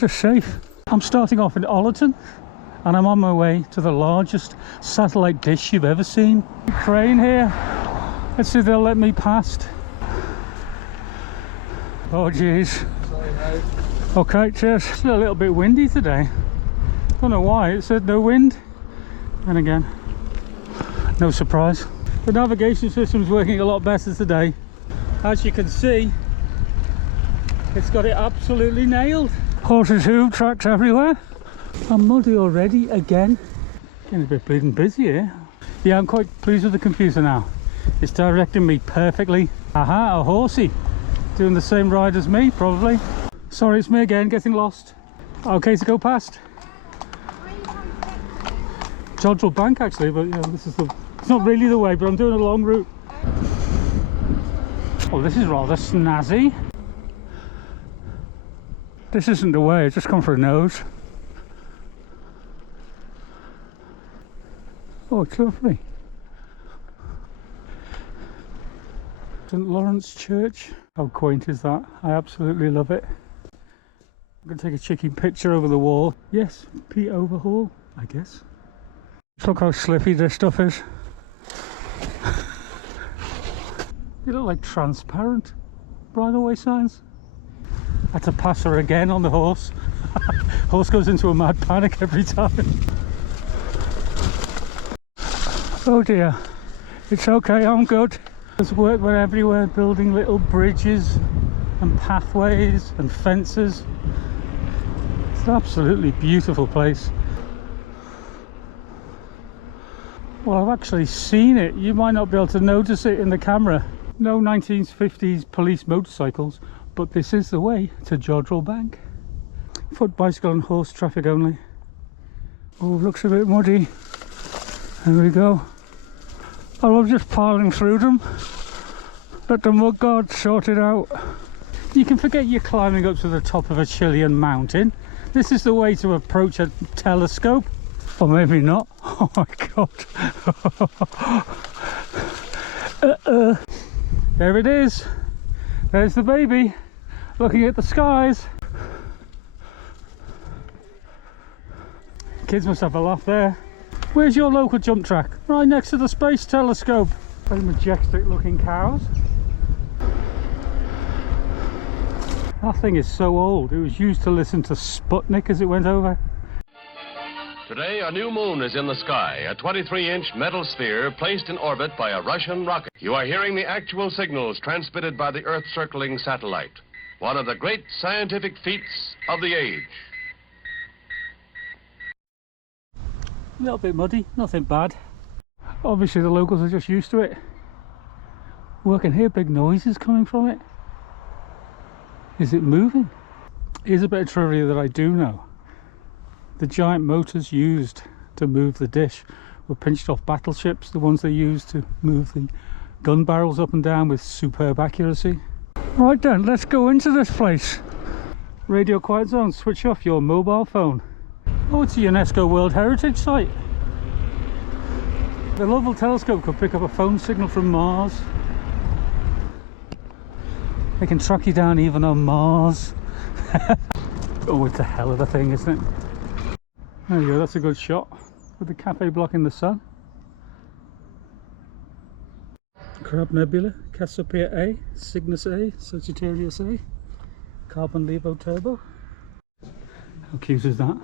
just safe. I'm starting off in Ollerton and I'm on my way to the largest satellite dish you've ever seen. Crane here. Let's see if they'll let me past. Oh jeez. Sorry, mate. Okay, cheers. It's a little bit windy today. Don't know why, it said no wind. And again, no surprise. The navigation system's working a lot better today. As you can see, it's got it absolutely nailed. Horses' hoof tracks everywhere. I'm muddy already again. Getting a bit bleeding busy here. Yeah, I'm quite pleased with the computer now. It's directing me perfectly. Aha, a horsey. Doing the same ride as me, probably. Sorry, it's me again, getting lost. Okay to go past. Jodrell Bank actually, but yeah, this is the... It's not really the way, but I'm doing a long route. Oh, this is rather snazzy. This isn't the way, it's just come for a nose. Oh, it's lovely. St. Lawrence Church. How quaint is that? I absolutely love it. I'm going to take a cheeky picture over the wall. Yes, Pete Overhaul, I guess. Look how slippy this stuff is. They look like transparent bridleway signs. I had to pass her again on the horse. Horse goes into a mad panic every time. Oh dear, it's okay, I'm good. There's workmen everywhere building little bridges and pathways and fences. It's an absolutely beautiful place. Well, I've actually seen it. You might not be able to notice it in the camera. No 1950s police motorcycles, but this is the way to Jodrell Bank. Foot, bicycle and horse traffic only. Oh, looks a bit muddy. There we go. I love just piling through them. Let the mud guard sort it out. You can forget you're climbing up to the top of a Chilean mountain. This is the way to approach a telescope. Or maybe not. Oh my god. There it is. There's the baby looking at the skies. Kids must have a laugh there. Where's your local jump track? Right next to the space telescope. Very majestic looking cows. That thing is so old. It was used to listen to Sputnik as it went over. Today, a new moon is in the sky, a 23-inch metal sphere placed in orbit by a Russian rocket. You are hearing the actual signals transmitted by the Earth-circling satellite, one of the great scientific feats of the age. A little bit muddy, nothing bad. Obviously the locals are just used to it. Well, I can hear big noises coming from it. Is it moving? Here's a bit of trivia that I do know. The giant motors used to move the dish were pinched off battleships, the ones they used to move the gun barrels up and down with superb accuracy. Right then, let's go into this place. Radio quiet zone, switch off your mobile phone. Oh, it's a UNESCO World Heritage Site. The Lovell Telescope could pick up a phone signal from Mars. They can track you down even on Mars. Oh, it's a hell of a thing, isn't it? There you go, that's a good shot with the cafe block in the sun. Crab Nebula, Cassiopeia A, Cygnus A, Sagittarius A, Carbon Levo Turbo. How cute is that?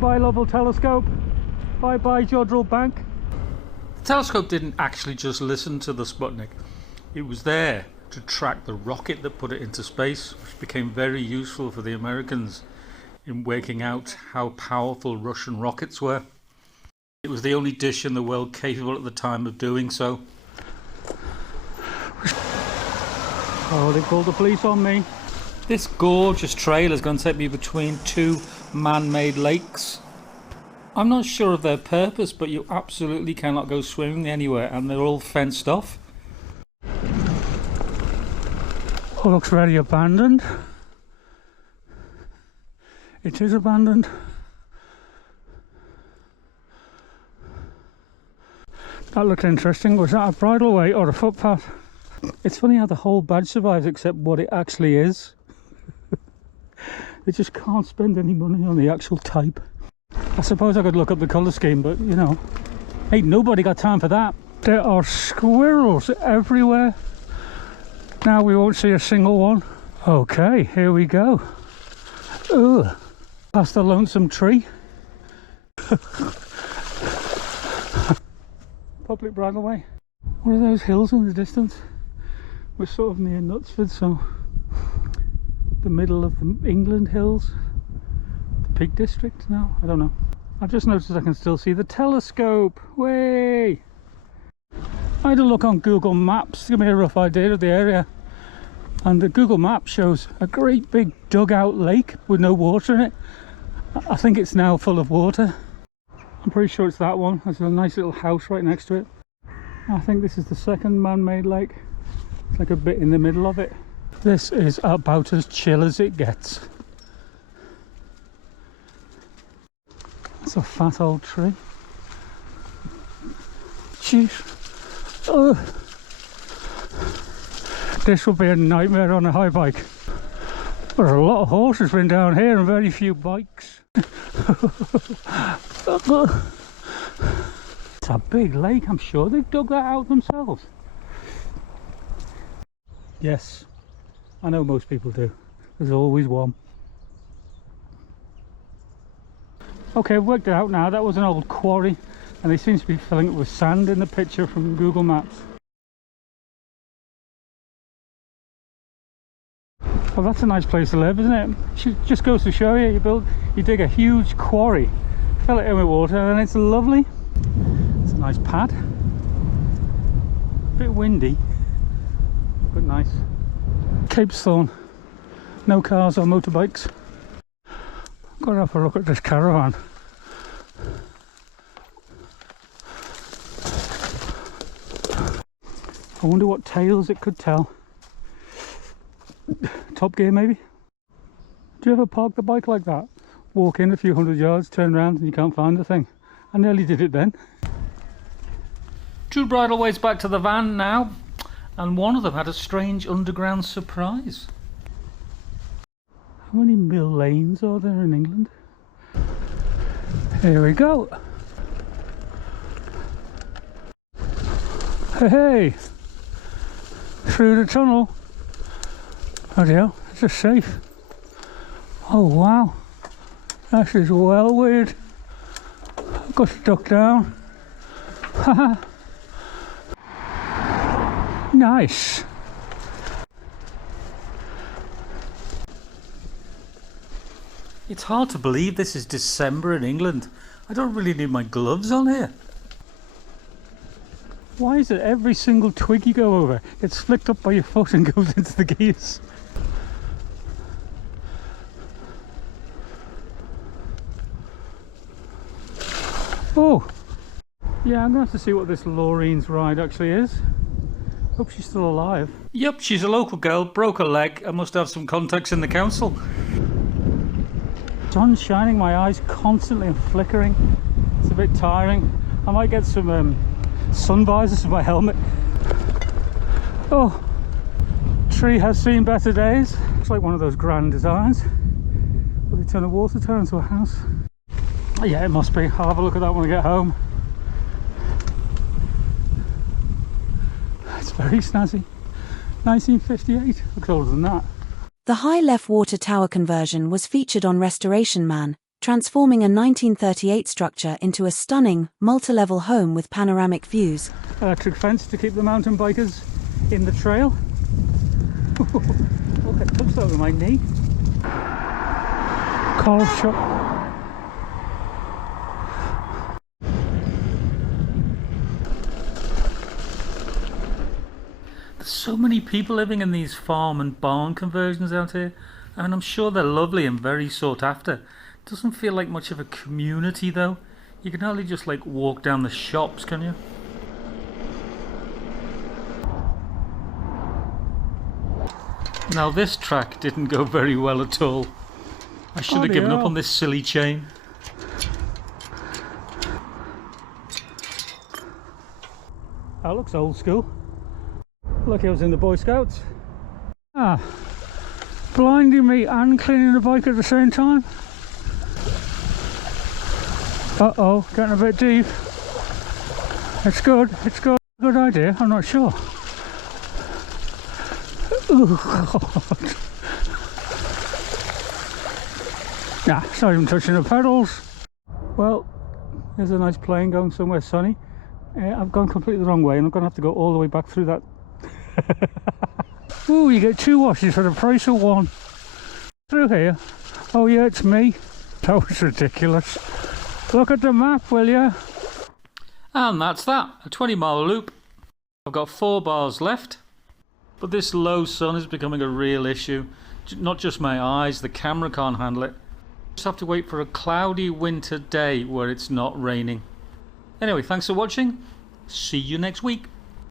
Bye Lovell Telescope, bye bye Jodrell Bank. The telescope didn't actually just listen to the Sputnik, it was there to track the rocket that put it into space, which became very useful for the Americans in working out how powerful Russian rockets were. It was the only dish in the world capable at the time of doing so. Oh, they called the police on me. This gorgeous trail is going to take me between two man-made lakes. I'm not sure of their purpose, but you absolutely cannot go swimming anywhere and they're all fenced off. Oh, looks very abandoned. It is abandoned. That looked interesting. Was that a bridleway or a footpath? It's funny how the whole badge survives except what it actually is. They just can't spend any money on the actual type. I suppose I could look up the colour scheme, but you know, ain't nobody got time for that. There are squirrels everywhere. Now we won't see a single one. Okay, here we go. Ugh. Past the lonesome tree. Public bridleway. What are those hills in the distance? We're sort of near Knutsford, so the middle of the England hills. The Peak District now? I don't know. I've just noticed I can still see the telescope. Way! I had a look on Google Maps to give me a rough idea of the area. And the Google Map shows a great big dugout lake with no water in it. I think it's now full of water. I'm pretty sure it's that one. There's a nice little house right next to it. I think this is the second man-made lake. It's like a bit in the middle of it. This is about as chill as it gets. That's a fat old tree. Jeez. Oh. This would be a nightmare on a high bike. There's a lot of horses been down here and very few bikes. It's a big lake. I'm sure they've dug that out themselves. Yes, I know most people do. There's always one. Okay, I've worked it out now. That was an old quarry and they seem to be filling it with sand in the picture from Google Maps. Well, that's a nice place to live, isn't it? It just goes to show you, you dig a huge quarry, fill it in with water, and it's lovely. It's a nice pad. A bit windy, but nice. Capesthorne. No cars or motorbikes. Got to have a look at this caravan. I wonder what tales it could tell. Top Gear maybe? Do you ever park the bike like that? Walk in a few hundred yards, turn around and you can't find the thing. I nearly did it then. 2 bridleways back to the van now, and one of them had a strange underground surprise. How many mill lanes are there in England? Here we go. Hey! Through the tunnel. Oh dear, this is safe. Oh wow, this is well weird. I've got to duck down. Haha. Nice. It's hard to believe this is December in England. I don't really need my gloves on here. Why is it every single twig you go over gets flicked up by your foot and goes into the gears? Oh, yeah, I'm going to have to see what this Laureen's ride actually is. Hope she's still alive. Yep, she's a local girl, broke her leg, and must have some contacts in the council. Sun's shining, my eyes constantly and flickering. It's a bit tiring. I might get some sun visors for my helmet. Oh, tree has seen better days. It's like one of those grand designs. Will they turn a water tower into a house? Yeah, it must be. I'll have a look at that when I get home. It's very snazzy. 1958. Looks older than that. The high left water tower conversion was featured on Restoration Man, transforming a 1938 structure into a stunning, multi-level home with panoramic views. Electric fence to keep the mountain bikers in the trail. Look, I touched that with my knee. Coral shop. There's so many people living in these farm and barn conversions out here. I mean, I'm sure they're lovely and very sought after. Doesn't feel like much of a community though. You can hardly just like walk down the shops, can you? Now this track didn't go very well at all. I should have given up on this silly chain. That looks old school. Like I was in the Boy Scouts. Ah, blinding me and cleaning the bike at the same time. Uh-oh, getting a bit deep. It's good, it's good. Good idea, I'm not sure. Oh, God. Nah, it's not even touching the pedals. Well, there's a nice plane going somewhere sunny. I've gone completely the wrong way and I'm going to have to go all the way back through that. Ooh, you get 2 washes for the price of 1. Through here. Oh yeah, it's me. That was ridiculous. Look at the map, will you? And that's that, a 20-mile loop. I've got 4 bars left, but this low sun is becoming a real issue. Not just my eyes, the camera can't handle it. Just have to wait for a cloudy winter day where it's not raining. Anyway, thanks for watching. See you next week.